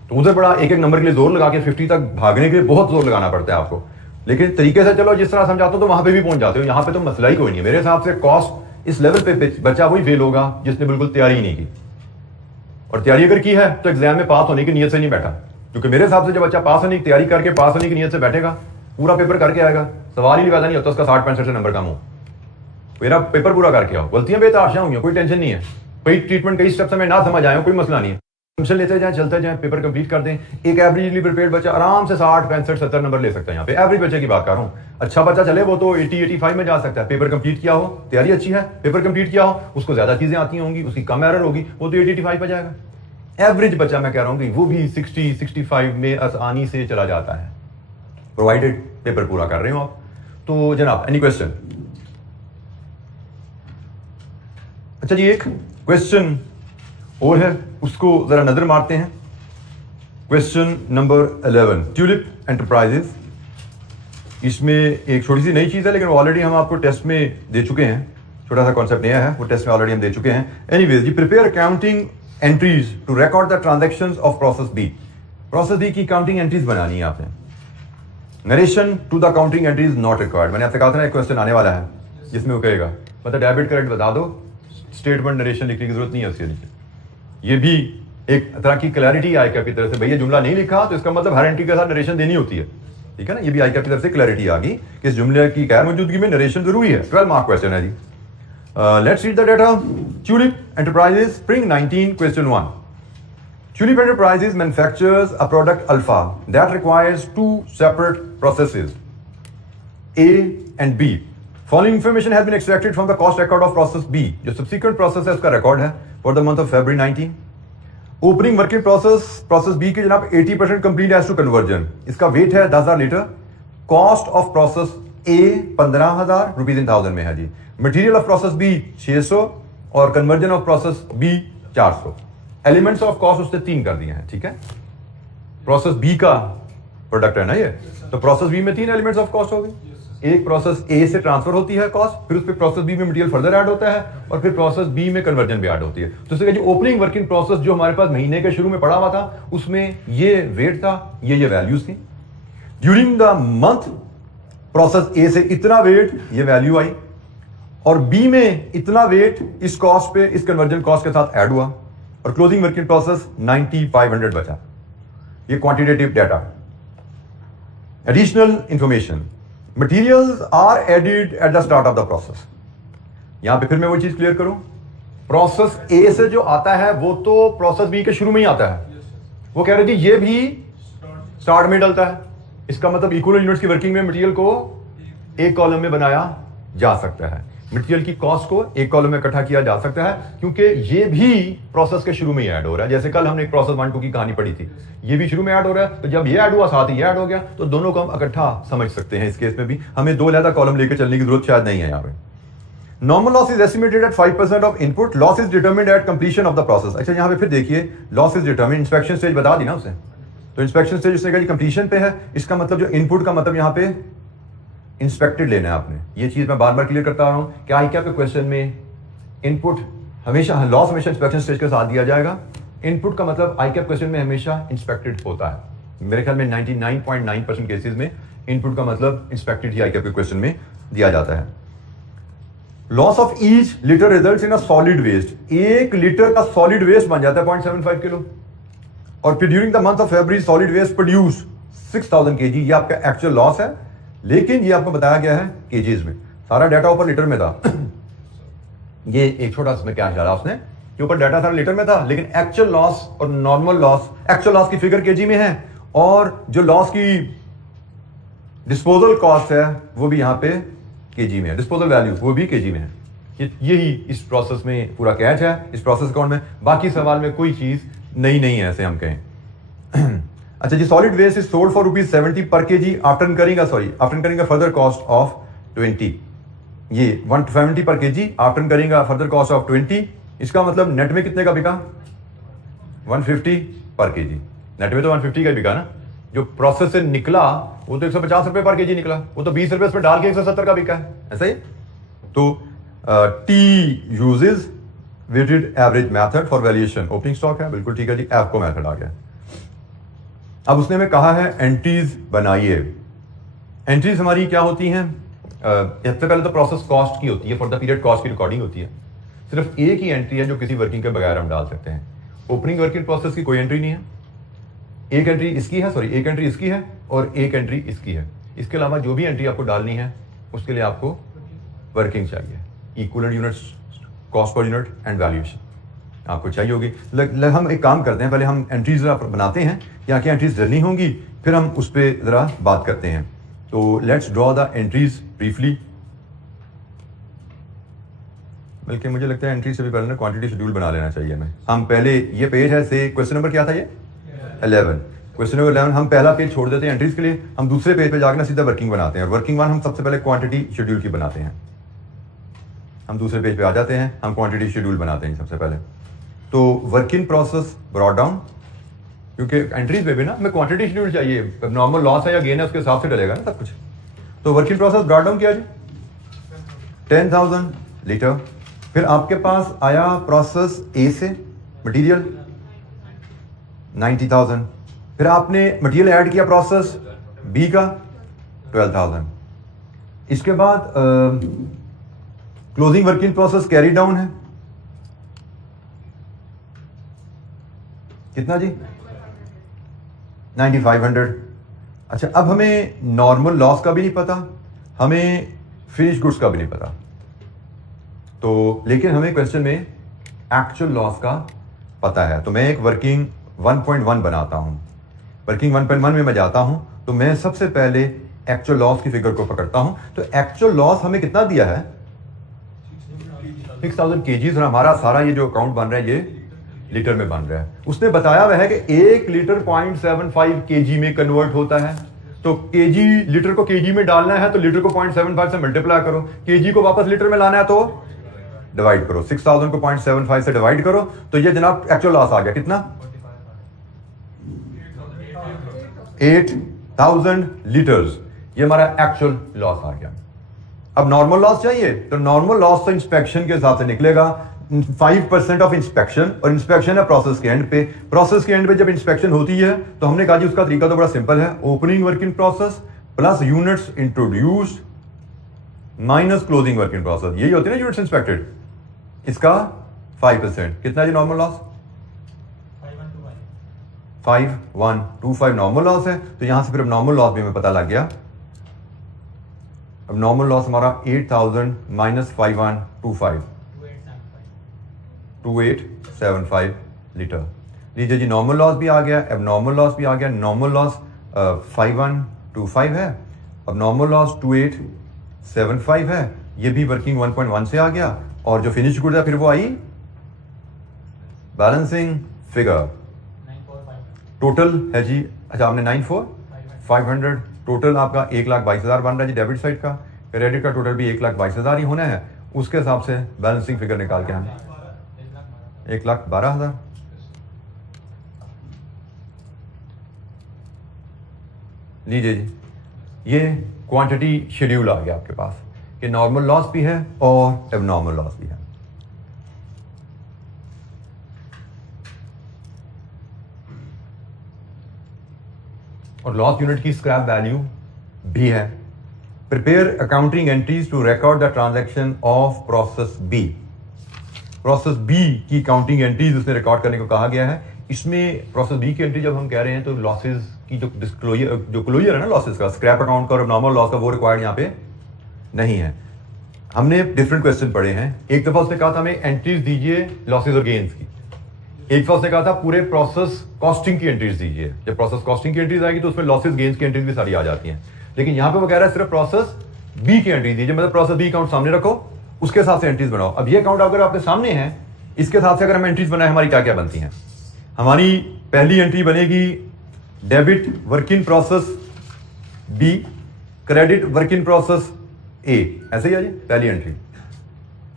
तो उधर बड़ा एक नंबर के लिए जोर लगा के 50 तक भागने के लिए बहुत जोर लगाना पड़ता है आपको। लेकिन तरीके से चलो जिस तरह समझाता हूं तो वहां पे भी पहुंच जाते हो। यहाँ पे तो मसला ही कोई नहीं है मेरे हिसाब से। कॉस्ट इस लेवल पे बच्चा वही फेल होगा जिसने बिल्कुल तैयारी ही नहीं की, और तैयारी अगर की है तो एग्जाम में पास होने की नीयत से नहीं बैठा। क्योंकि मेरे हिसाब से जब बच्चा पास होने की तैयारी करके पास होने की नीयत से बैठेगा, पूरा पेपर करके आएगा, सवाल ही पैदा नहीं होता उसका 60-65 से नंबर कम हो। मेरा पेपर पूरा करके आओ, गलतियां बेतहाशा हुई, कोई टेंशन नहीं है, कोई ट्रीटमेंट कई स्टेप्स में ना समझ आए, कोई मसला नहीं है। टेंशन लेते जाएं, चलते जाएं, पेपर कंप्लीट कर दें। एक एवरेजली प्रिपेयर्ड बच्चा आराम से 60, 65, 70 नंबर ले सकता है। यहाँ पे एवरेज बच्चे की बात कर रहा हूँ। अच्छा बच्चा चले वो तो 80, 85 में जा सकता है। पेपर कंप्लीट किया हो, तैयारी अच्छी है, पेपर कंप्लीट किया हो, उसको ज्यादा चीजें आती होंगी, उसकी कम एरर होगी, वो तो 80-85 पे जाएगा। एवरेज बच्चा मैं कह रहा हूँ कि वो भी 60-65 में आसानी से चला जाता है, प्रोवाइडेड पेपर पूरा कर रहे हो आप। तो जनाब, एनी क्वेश्चन? अच्छा जी, एक क्वेश्चन और है, उसको जरा नजर मारते हैं। Question number 11, tulip enterprises. इसमें एक छोटी सी नई चीज है, लेकिन ऑलरेडी हम आपको टेस्ट में दे चुके हैं। छोटा सा कॉन्सेप्ट नया है, वो टेस्ट में ऑलरेडी हम दे चुके हैं। एनीवेज, जी, prepare accounting entries to record the transactions of process B. Process B की अकाउंटिंग एंट्रीज बनानी है आपने। Narration to the accounting entries not required. मैंने आपसे कहा था ना, एक क्वेश्चन आने वाला है जिसमें वो कहेगा मतलब डेबिट क्रेडिट बता दो, स्टेटमेंट नरेशन लिखने की जरूरत नहीं है उसके नीचे। ये भी एक तरह की क्लैरिटी आईकैप की तरफ से, भैया जुमला नहीं लिखा तो इसका मतलब हर एंट्री के साथ नरेशन देनी होती है, ठीक है ना। ये भी आईकैप की तरफ से क्लैरिटी आ गई कि इस जुमले की गैर मौजूदगी में नरेशन जरूरी है। 12 मार्क क्वेश्चन है जी। Let's read the data. Tulip Enterprises, spring 19, question 1। Tulip Enterprises manufactures a product alpha that requires 2 separate processes, A and B, following information has been extracted from the cost record of process B, जो subsequent process है उसका record है for the month of February 19। Opening working process B के जनाब 80% complete as to conversion, इसका weight है 10,000 litre. Cost of process A 15,000 rupees in 1000 में है जी। मटेरियल ऑफ प्रोसेस बी 600 और conversion of process B 400। Elements of cost उसने 3 कर दिए हैं, ठीक है। प्रोसेस बी का प्रोडक्ट है ना ये, तो प्रोसेस बी में 3 एलिमेंट्स ऑफ कॉस्ट होगी। एक प्रोसेस ए से ट्रांसफर होती है कॉस्ट, फिर उस पर प्रोसेस बी में मटेरियल फर्दर ऐड होता है और फिर प्रोसेस बी में कन्वर्जन भी ऐड होती है। तो इसलिए जो ओपनिंग वर्किंग प्रोसेस जो हमारे पास महीने के शुरू में पड़ा हुआ था उसमें ये वेट था, ये वैल्यूज थी। During the month process A से इतना वेट, ये वैल्यू आई, और बी में इतना वेट इस कॉस्ट पे इस कन्वर्जन कॉस्ट के साथ ऐड हुआ, और क्लोजिंग वर्किंग प्रोसेस 9500 बचा। ये quantitative data. Additional information, materials are added at the start of the process. यहां पे फिर मैं वो चीज क्लियर करूं, प्रोसेस ए से जो आता है वो तो प्रोसेस बी के शुरू में ही आता है। वो कह रहे थे ये भी स्टार्ट में डलता है, इसका मतलब इक्वल यूनिट्स की वर्किंग में मटेरियल को एक कॉलम में बनाया जा सकता है, मटेरियल की कॉस्ट को एक कॉलम में इकट्ठा किया जा सकता है, क्योंकि ये भी प्रोसेस के शुरू में ही ऐड हो रहा है। जैसे कल हमने एक प्रोसेस 1-2 की कहानी पढ़ी थी, ये भी शुरू में ऐड हो रहा है, तो जब ये ऐड हुआ साथ ही ये ऐड हो गया, तो दोनों को हम इकट्ठा समझ सकते हैं। इस केस में भी हमें 2 अलग कॉलम लेकर चलने की जरूरत शायद नहीं है। यहाँ पे normal loss is estimated at 5% of input, loss is determined at completion of the process. अच्छा, यहाँ पे फिर देखिए loss is determined, inspection stage बता दी ना उसे, तो इंस्पेक्शन स्टेज उसने कहा कंप्लीशन पे है, इसका मतलब जो इनपुट का मतलब यहाँ पे इंस्पेक्टेड लेना है आपने। ये चीज मैं बार बार क्लियर करता आ रहा हूं कि आई क्या के क्वेश्चन में इनपुट हमेशा, लॉस हमेशा इंस्पेक्शन स्टेज के साथ दिया जाएगा। इनपुट का मतलब आई कैप क्वेश्चन में हमेशा इंस्पेक्टेड होता है। मेरे ख्याल में 99.9% केसेस में इनपुट का मतलब इंस्पेक्टेड ही आई कैप के क्वेश्चन में दिया जाता है। Loss of each litre results in a solid waste, 1 litre का सॉलिड वेस्ट बन जाता है 0.75 किलो। और फिर during the month of February solid waste produce 6000 kg, ये आपका एक्चुअल लॉस है, लेकिन ये आपको बताया गया है केजीज में। सारा डाटा ऊपर लीटर में था ये एक छोटा सा क्या डाला उसने कि ऊपर डाटा सारा लीटर में था, लेकिन एक्चुअल लॉस और नॉर्मल लॉस, एक्चुअल लॉस की फिगर केजी में है और जो लॉस की डिस्पोजल कॉस्ट है वो भी यहाँ पे केजी में है, डिस्पोजल वैल्यू वो भी केजी में है। यही इस प्रोसेस में पूरा कैच है, इस प्रोसेस अकाउंट में। बाकी सवाल में कोई चीज नई नहीं है ऐसे हम कहें। अच्छा जी, solid waste is sold for ₹70 per KG after incurring a further cost of 20। ये 170 per KG after incurring a further cost of 20। इसका मतलब नेट में कितने का बिका? 150 पर केजी। नेट में तो 150 का बिका ना, जो प्रोसेस से निकला वो तो 150 रुपए पर केजी निकला, वो तो 20 रुपए उसमें डाल के 170 का बिका है, ऐसा ही। तो it uses weighted average method for valuation, opening stock है, बिल्कुल ठीक है जी, एफको मेथड आ गया। अब उसने हमें कहा है एंट्रीज बनाइए। एंट्रीज हमारी क्या होती हैं? सबसे पहले तो प्रोसेस कॉस्ट की होती है, फॉर द पीरियड कॉस्ट की रिकॉर्डिंग होती है। सिर्फ एक ही एंट्री है जो किसी वर्किंग के बगैर हम डाल सकते हैं। ओपनिंग वर्किंग प्रोसेस की कोई एंट्री नहीं है। एक एंट्री इसकी है और एक एंट्री इसकी है। इसके अलावा जो भी एंट्री आपको डालनी है उसके लिए आपको वर्किंग चाहिए, equivalent units, cost per unit and valuation आपको चाहिए होगी। हम एक काम करते हैं, पहले हम एंट्रीज जरा बनाते हैं, यहाँ की एंट्रीज डलनी होंगी, फिर हम उस पर जरा बात करते हैं। तो let's draw the entries briefly. बल्कि मुझे लगता है एंट्री से भी पहले क्वांटिटी शेड्यूल बना लेना चाहिए हमें। हम पहले ये पेज है से क्वेश्चन नंबर क्या था ये 11, क्वेश्चन नंबर 11 हम पहला पेज छोड़ देते हैं एंट्रीज के लिए, हम दूसरे पेज पे जाकर ना सीधा वर्किंग बनाते हैं। और वर्किंग वन हम सबसे पहले क्वांटिटी शेड्यूल की बनाते हैं। हम दूसरे पेज पे आ जाते हैं, हम क्वांटिटी शेड्यूल बनाते हैं सबसे पहले। तो वर्किंग प्रोसेस ब्रॉट डाउन, क्योंकि एंट्रीज पे भी ना हमें क्वांटिटी शेड्यूल चाहिए, नॉर्मल लॉस है या गेन है उसके हिसाब से डलेगा ना सब कुछ। तो वर्किंग प्रोसेस ब्रॉट डाउन किया जी 10,000 लीटर। फिर आपके पास आया प्रोसेस ए से मटेरियल 90,000। फिर आपने मटेरियल ऐड किया प्रोसेस बी का 12,000। इसके बाद closing working process carry down है कितना जी 9500। अच्छा, अब हमें नॉर्मल लॉस का भी नहीं पता, हमें फिनिश गुड्स का भी नहीं पता, तो लेकिन हमें क्वेश्चन में एक्चुअल लॉस का पता है। तो मैं एक वर्किंग 1.1 बनाता हूं। वर्किंग 1.1 में मैं जाता हूं, तो मैं सबसे पहले एक्चुअल लॉस की फिगर को पकड़ता हूं, तो एक्चुअल लॉस हमें कितना दिया है 6000 kgs, और हमारा सारा ये जो अकाउंट बन रहा है ये लीटर में बन रहा है। उसने बताया हुआ है कि 1 लीटर 0.75 kg में कन्वर्ट होता है, तो केजी लीटर को केजी में डालना है तो लीटर को 0.75 से मल्टीप्लाई करो, केजी को वापस लीटर में लाना है तो डिवाइड करो, 6000 को 0.75 से डिवाइड करो, तो ये जनाब एक्चुअल लॉस आ गया कितना 8000 लीटर्स, ये हमारा एक्चुअल लॉस आ गया। अब नॉर्मल लॉस चाहिए तो नॉर्मल लॉस तो इंस्पेक्शन के हिसाब से निकलेगा 5% ऑफ इंस्पेक्शन, और इंस्पेक्शन है प्रोसेस के एंड पे। प्रोसेस के एंड पे जब इंस्पेक्शन होती है तो हमने कहा जी उसका तरीका तो बड़ा सिंपल है, opening work in process plus units introduced minus closing work in process, यही होती है ना यूनिट्स इंस्पेक्टेड, इसका 5%। कितना जी नॉर्मल लॉस 5125 नॉर्मल लॉस है, तो यहां से फिर अब नॉर्मल लॉस भी हमें पता लग गया। अब नॉर्मल लॉस हमारा 8000 माइनस 5125 2875 लीटर। लीजिए जी नॉर्मल लॉस भी आ गया, अब नॉर्मल लॉस भी आ गया। नॉर्मल लॉस 5125 है, अब नॉर्मल लॉस 2875 है, ये भी वर्किंग 1.1 से आ गया, और जो फिनिश गुड है फिर वो आई बैलेंसिंग फिगर टोटल है जी। अच्छा आपने 94500 टोटल आपका 1,22,000 बन रहा है जी डेबिट साइड का, क्रेडिट का टोटल भी 1,22,000 ही होना है, उसके हिसाब से बैलेंसिंग फिगर निकाल के हम 1,12,000। लीजिए जी ये क्वांटिटी शेड्यूल आ गया आपके पास कि नॉर्मल लॉस भी है और एबनॉर्मल लॉस भी है। और लॉस यूनिट की स्क्रैप वैल्यू भी है। Prepare accounting entries to record the transaction of process B. Process B की काउंटिंग एंट्रीज उसने रिकॉर्ड करने को कहा गया है। इसमें प्रोसेस बी की एंट्री जब हम कह रहे हैं तो लॉसेस की जो क्लोजर है ना लॉसेस का, स्क्रैप अकाउंट का और नॉर्मल लॉस का, वो रिक्वायर्ड यहाँ पे नहीं है। हमने डिफरेंट क्वेश्चन पढ़े हैं। एक दफा उसने कहा था हमें एंट्रीज दीजिए लॉसेस और गेन्स की, एक दफा उसने कहा था पूरे प्रोसेस कॉस्टिंग की एंट्रीज दीजिए। जब प्रोसेस कॉस्टिंग की एंट्रीज आएगी तो उसमें लॉसेस गेन्स की एंट्रीज भी सारी आ जाती हैं, लेकिन यहाँ पे वो कह रहा है सिर्फ प्रोसेस बी की एंट्री दीजिए, मतलब प्रोसेस बी अकाउंट सामने रखो, उसके हिसाब से एंट्रीज बनाओ। अब ये अकाउंट अगर आपके सामने है, इसके हिसाब से अगर हम एंट्रीज बनाए हमारी क्या क्या बनती हैं। हमारी पहली एंट्री बनेगी debit work in process B, credit work in process A, ऐसे ही है जी पहली एंट्री।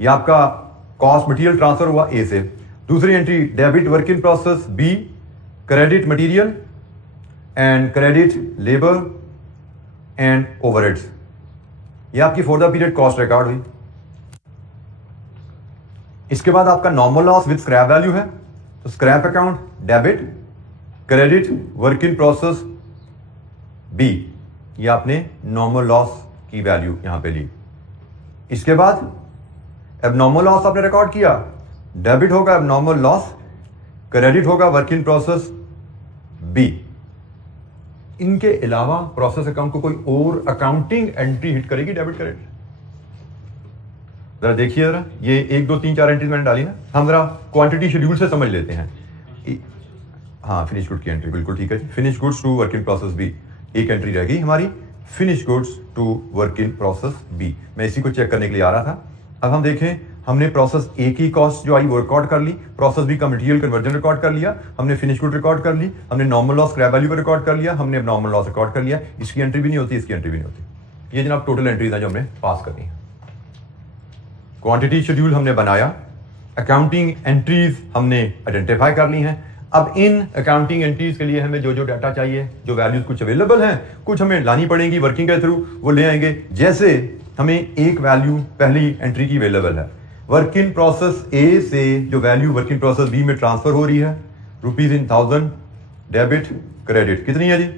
ये आपका कॉस्ट मटेरियल ट्रांसफर हुआ ए से। दूसरी entry debit work in process B, credit material and credit labour and overheads. ये आपकी for the period cost record हुई। इसके बाद आपका normal loss with scrap value है, तो scrap account debit, credit work in process B, ये आपने नॉर्मल लॉस की वैल्यू यहां पे ली। इसके बाद एबनॉर्मल लॉस आपने रिकॉर्ड किया, डेबिट होगा एबनॉर्मल लॉस, क्रेडिट होगा वर्क इन प्रोसेस बी। इनके अलावा प्रोसेस अकाउंट को कोई और अकाउंटिंग एंट्री हिट करेगी डेबिट क्रेडिट? जरा देखिए जरा, ये 1 2 3 4 एंट्रीज मैंने डाली ना, हम जरा क्वांटिटी शेड्यूल से समझ लेते हैं। हाँ फिनिश गुड की एंट्री बिल्कुल ठीक है जी। Finish goods to work in process B, एक एंट्री रहेगी हमारी finish goods to work in process B. मैं इसी को चेक करने के लिए आ रहा था। अब हम देखें, हमने प्रोसेस ए की कॉस्ट जो आई वो रिकॉर्ड कर ली, प्रोसेस बी का मटेरियल कन्वर्जन रिकॉर्ड कर लिया, हमने फिनिश गुड रिकॉर्ड कर ली, हमने नॉर्मल लॉस स्क्रैप वैल्यू को रिकॉर्ड कर लिया, हमने नॉर्मल लॉस रिकॉर्ड कर लिया। इसकी एंट्री भी नहीं होती, इसकी एंट्री भी नहीं होती। ये जनाब टोटल एंट्रीज हैं जो हमने पास करनी है। क्वांटिटी शेड्यूल हमने बनाया, अकाउंटिंग एंट्रीज हमने आइडेंटिफाई कर ली हैं। अब इन अकाउंटिंग एंट्रीज के लिए हमें जो जो डाटा चाहिए, जो वैल्यूज कुछ अवेलेबल हैं, कुछ हमें लानी पड़ेंगी वर्किंग के थ्रू, वो ले आएंगे। जैसे हमें एक वैल्यू पहली एंट्री की अवेलेबल है, वर्क इन प्रोसेस ए से जो value work in process B में ट्रांसफर हो रही है रुपीज इन 1000 डेबिट क्रेडिट, कितनी है जी?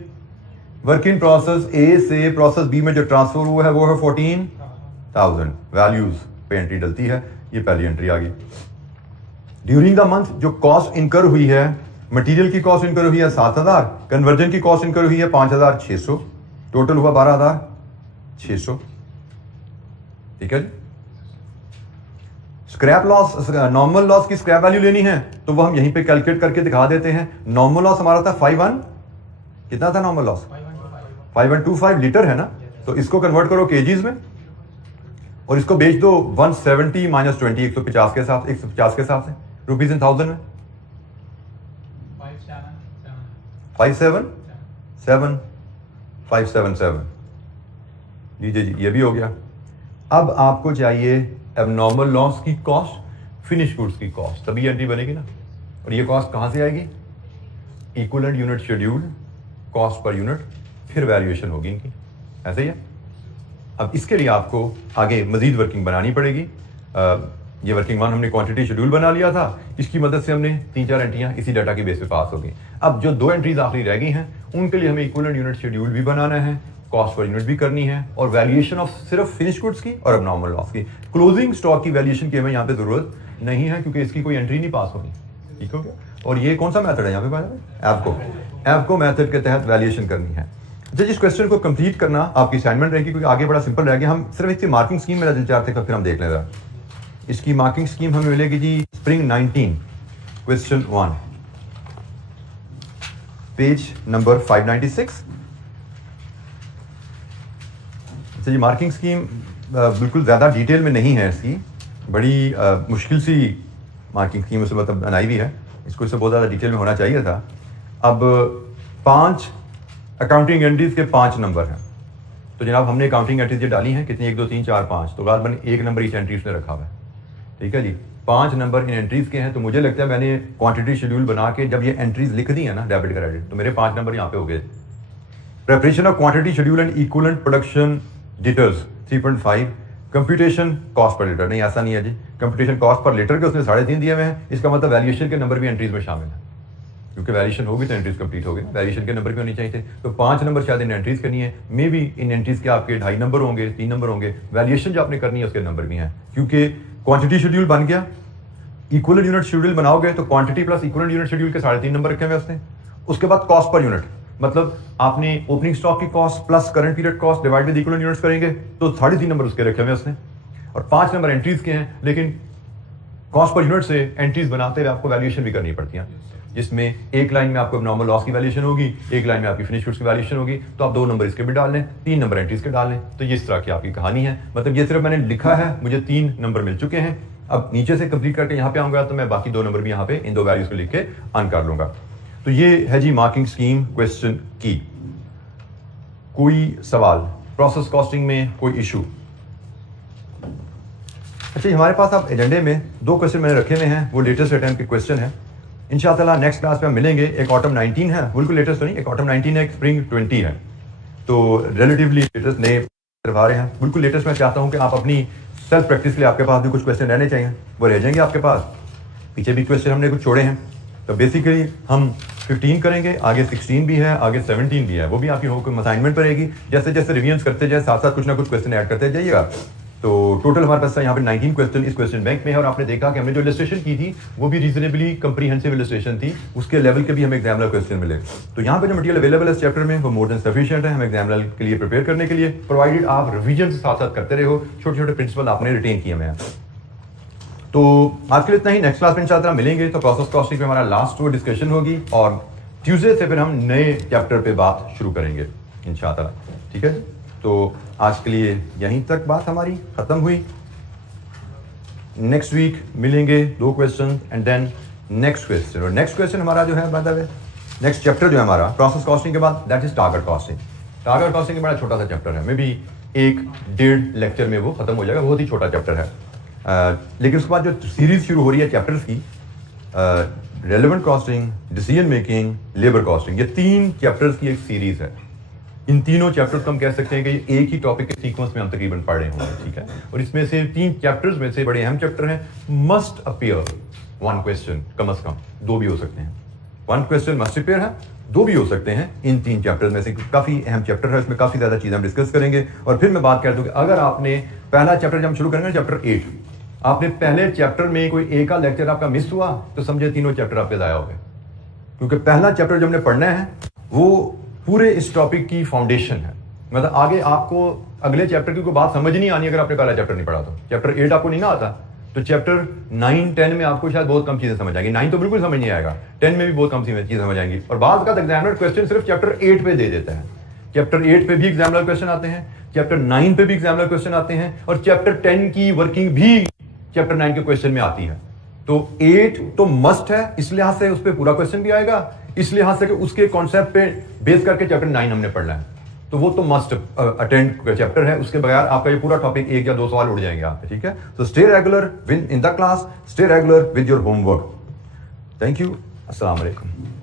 वर्क इन प्रोसेस ए से प्रोसेस बी में जो ट्रांसफर हुआ है वो है 14,000। वैल्यूज पे एंट्री डलती है, ये पहली एंट्री आ गई। ड्यूरिंग द मंथ जो कॉस्ट इनकर हुई है, मटेरियल की कॉस्ट इनकर हुई है 7,000, कन्वर्जन की कॉस्ट इनकर हुई है 5,600, टोटल हुआ 12,600। ठीक है जी। स्क्रैप लॉस, नॉर्मल लॉस की स्क्रैप वैल्यू लेनी है तो वो हम यहीं पे कैलकुलेट करके दिखा देते हैं। नॉर्मल लॉस हमारा था 51, कितना था नॉर्मल लॉस? 5125 लीटर है ना। तो इसको कन्वर्ट करो केजीज में और इसको बेच दो 170 माइनस 20 150 के साथ 150 के साथ से रुपीज इन थाउजेंड में 577 लीजिए जी, ये भी हो गया। अब आपको चाहिए एबनॉर्मल लॉस की कॉस्ट, फिनिश गुड्स की कॉस्ट, तभी एंट्री बनेगी ना। और ये कॉस्ट कहां से आएगी? Equivalent unit schedule, cost per unit, फिर वैल्यूएशन होगी इनकी, ऐसे ही है। अब इसके लिए आपको आगे मजीद वर्किंग बनानी पड़ेगी। ये वर्किंग 1 हमने क्वांटिटी शेड्यूल बना लिया था, इसकी मदद से हमने 3-4 एंट्रियां इसी डाटा की बेस पे पास हो गई। अब जो 2 एंट्रीज आखिरी रह गई हैं उनके लिए हमें इक्विवेलेंट यूनिट शेड्यूल भी बनाना है, कॉस्ट पर यूनिट भी करनी है और वैल्यूएशन ऑफ सिर्फ फिनिश गुड्स की और एबनॉर्मल लॉस की। क्लोजिंग स्टॉक की वैल्यूएशन की हमें यहाँ पे जरूरत नहीं है क्योंकि इसकी कोई एंट्री नहीं पास होगी, ठीक हो गया। और ये कौन सा मेथड है यहाँ पे? एप्को मेथड के तहत वैल्यूएशन करनी है। जब इस क्वेश्चन को कंप्लीट करना आपकी असाइनमेंट रहेगी क्योंकि आगे बड़ा सिंपल रह गया। हम सिर्फ इसकी मार्किंग स्कीम मेरा दिल चाहते फिर हम देख लें। इसकी मार्किंग स्कीम हमें मिलेगी जी स्प्रिंग 19 क्वेश्चन 1 पेज नंबर 596। अच्छा जी, मार्किंग स्कीम बिल्कुल ज़्यादा डिटेल में नहीं है, इसकी बड़ी मुश्किल सी मार्किंग स्कीम उसमें मतलब बनाई हुई है, इसको इससे बहुत ज़्यादा डिटेल में होना चाहिए था। अब 5 अकाउंटिंग एंट्रीज के 5 नंबर हैं, तो जनाब हमने अकाउंटिंग एंट्रीज ये डाली हैं कितनी, 1 2 3 4 5, तो गालबन 1 नंबर इस एंट्रीज में रखा हुआ है, ठीक है जी। 5 नंबर इन एंट्रीज के हैं, तो मुझे लगता है मैंने क्वांटिटी शेड्यूल बना के जब ये एंट्रीज लिख दी है ना डेबिट क्रेडिट, तो मेरे 5 नंबर यहाँ पे हो गए। Preparation of quantity schedule and equivalent production details 3.5, computation cost per litre, नहीं ऐसा नहीं है जी, कंप्यूटेशन कॉस्ट पर लीटर के उसने 3.5 दिए हुए हैं, इसका मतलब वैल्यूएशन के नंबर भी एंट्रीज में शामिल है क्योंकि वैल्यूएशन होगी तो एंट्रीज कंप्लीट होगी, वैल्यूएशन के नंबर भी होने चाहिए थे। तो 5 नंबर शायद इन एंट्रीज करनी है, मे बी इन एंट्रीज के आपके 2.5 नंबर होंगे, 3 नंबर होंगे, वैल्यूएशन जो आपने करनी है उसके नंबर भी हैं क्योंकि क्वांटिटी शेड्यूल बन गया। इक्विवेलेंट यूनिट शेड्यूल बनाओगे तो quantity plus equivalent unit schedule के 3.5 नंबर रखे हुए उसने। उसके बाद कॉस्ट पर यूनिट, मतलब आपने ओपनिंग स्टॉक की cost plus current period cost divide with equivalent units करेंगे तो 3.5 नंबर उसके रखे हुए उसने। और 5 नंबर एंट्रीज के हैं, लेकिन कॉस्ट पर यूनिट से एंट्रीज बनाते हुए आपको वैल्यूएशन भी करनी पड़ती है, जिसमें एक लाइन में आपको नॉर्मल लॉस की वैल्यूएशन होगी, एक लाइन में आपकी फिनिश गुड्स की वैल्यूएशन होगी, तो आप 2 नंबर इसके भी डाल लें, 3 नंबर एंट्रीज के डाल लें, तो ये इस तरह की आपकी कहानी है। मतलब ये सिर्फ मैंने लिखा है, मुझे 3 नंबर मिल चुके हैं, अब नीचे से कंप्लीट करके यहाँ पे आऊंगा तो मैं बाकी 2 नंबर भी यहाँ पे इन 2 वैल्यूज को लिख के अन कर लूंगा। तो ये है जी मार्किंग स्कीम क्वेश्चन की। कोई सवाल प्रोसेस कॉस्टिंग में, कोई इशू? अच्छा, हमारे पास अब एजेंडे में 2 क्वेश्चन मैंने रखे हुए हैं, वो लेटेस्ट अटेम्प्ट के क्वेश्चन है। इंशाअल्लाह नेक्स्ट क्लास में हम मिलेंगे। एक ऑटम 19 है, बिल्कुल लेटेस्ट तो नहीं, एक ऑटम 19 है, एक स्प्रिंग 20 है, तो रिलेटिवली लेटेस्ट नए करवा रहे हैं, बिल्कुल लेटेस्ट। मैं चाहता हूं कि आप अपनी सेल्फ प्रैक्टिस के लिए आपके पास भी कुछ क्वेश्चन रहने चाहिए, वो रह जाएंगे आपके पास। पीछे भी क्वेश्चन हमने कुछ छोड़े हैं, तो बेसिकली हम 15 करेंगे, आगे 16 भी है, आगे 17 भी है, वो भी आपकी होकर असाइनमेंट पर रहेगी। जैसे जैसे रिवीजन करते जाए साथ साथ कुछ ना कुछ क्वेश्चन ऐड करते जाइएगा। तो टोटल हमारे पास यहाँ पे 19 क्वेश्चन इस क्वेश्चन बैंक में है। और आपने देखा कि हमने जो इलस्ट्रेशन की थी वो भी रीजनेबली कंप्रीहेंसिव इलस्ट्रेशन थी, उसके लेवल के भी हमें एग्जामिनर क्वेश्चन मिले। तो यहाँ पे जो मटेरियल अवेलेबल है इस चैप्टर में वो मोर देन सफिशिएंट है हमें एग्जामिनर के लिए प्रिपेयर करने के लिए, प्रोवाइडेड आप रिवीजन साथ साथ करते रहो, छोटे छोटे प्रिंसिपल आपने रिटेन किए हैं। तो आज के लिए इतना ही, नेक्स्ट क्लास में इंशाअल्लाह मिलेंगे तो प्रोसेस कॉस्टिंग पे हमारा लास्ट वो डिस्कशन होगी और ट्यूसडे से फिर हम नए चैप्टर पे बात शुरू करेंगे इंशाअल्लाह, ठीक है। तो आज के लिए यहीं तक बात हमारी खत्म हुई। नेक्स्ट वीक मिलेंगे 2 question and then next question. और नेक्स्ट क्वेश्चन हमारा जो है मतलब नेक्स्ट चैप्टर जो है हमारा प्रोसेस कॉस्टिंग के बाद that is target costing. Target costing बड़ा छोटा सा चैप्टर है, मे बी 1-1.5 लेक्चर में वो खत्म हो जाएगा, बहुत ही छोटा चैप्टर है। लेकिन उसके बाद जो सीरीज शुरू हो रही है चैप्टर्स की, relevant costing, decision making, labour costing, ये 3 चैप्टर्स की एक सीरीज है। इन तीनों चैप्टर्स को हम कह सकते हैं कि ये एक ही टॉपिक के सीक्वेंस में हम तकरीबन पढ़ रहे होंगे, ठीक है। और इसमें से 3 चैप्टर्स में से बड़े अहम चैप्टर हैं। मस्ट अपीयर 1 क्वेश्चन, कम से कम 2 भी हो सकते हैं, 1 क्वेश्चन मस्ट अपीयर है, 2 भी हो सकते हैं इन 3 चैप्टर्स में से। काफी अहम चैप्टर है, इसमें काफी ज्यादा चीजें हम डिस्कस करेंगे। और फिर मैं बात कर दूं कि अगर आपने पहला चैप्टर जब हम शुरू करेंगे चैप्टर 8, आपने पहले चैप्टर में कोई एक का लेक्चर आपका मिस हुआ तो समझे तीनों चैप्टर आपके जाया हो गए, क्योंकि पहला चैप्टर जो हमने पढ़ना है वो पूरे इस टॉपिक की फाउंडेशन है। मतलब आगे आपको अगले चैप्टर की कोई बात समझ नहीं आनी अगर आपने पहला चैप्टर नहीं पढ़ा तो। चैप्टर 8 आपको नहीं ना आता तो चैप्टर 9-10 में आपको शायद बहुत कम चीजें समझ आएंगी। 9 तो बिल्कुल समझ नहीं आएगा, 10 में भी बहुत कम चीजें समझ आएंगी। और बाद का एग्जामिनर क्वेश्चन सिर्फ चैप्टर 8 पे दे देता है, चैप्टर 8 पे भी एग्जामिनर क्वेश्चन आते हैं, चैप्टर 9 पे भी एग्जामिनर क्वेश्चन आते हैं और चैप्टर 10 की वर्किंग भी चैप्टर 9 के क्वेश्चन में आती है। तो 8 तो मस्ट है, इस लिहाज से उस पर पूरा क्वेश्चन भी आएगा, इस लिहाज से कि उसके कॉन्सेप्ट पे बेस करके चैप्टर 9 हमने पढ़ना है, तो वो तो मस्ट अटेंड चैप्टर है, उसके बगैर आपका ये पूरा टॉपिक 1 या 2 सवाल उड़ जाएंगे आप पे, ठीक है। तो stay regular in the class, stay regular with your homework. Thank you, अस्सलाम वालेकुम।